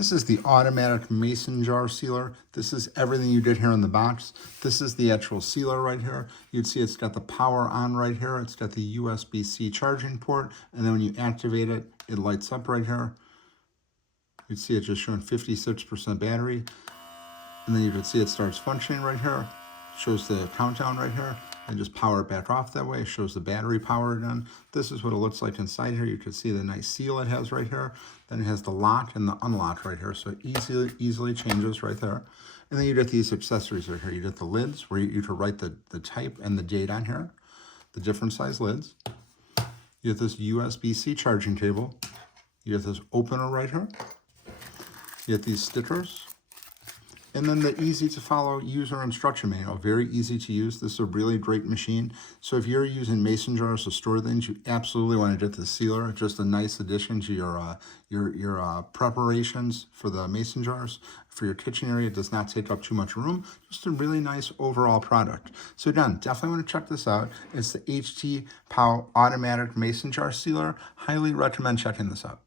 This is the automatic mason jar sealer. This is everything you did here in the box. This is the actual sealer right here. You'd see it's got the power on right here. It's got the USB-C charging port. And then when you activate it, it lights up right here. You'd see it just showing 56% battery. And then you can see it starts functioning right here. Shows the countdown right here. And just power it back off that way. It shows the battery power again. This is what it looks like inside here. You can see the nice seal it has right here. Then it has the lock and the unlock right here. So it easily changes right there. And then you get these accessories right here. You get the lids where you can write the type and the date on here. The different size lids. You get this USB-C charging cable. You get this opener right here. You get these stickers. And then the easy to follow user instruction manual, very easy to use. This is a really great machine. So if you're using mason jars to store things, you absolutely want to get the sealer. Just a nice addition to your preparations for the mason jars. For your kitchen area, it does not take up too much room. Just a really nice overall product. So again, definitely want to check this out. It's the HT POW Automatic Mason Jar Sealer. Highly recommend checking this out.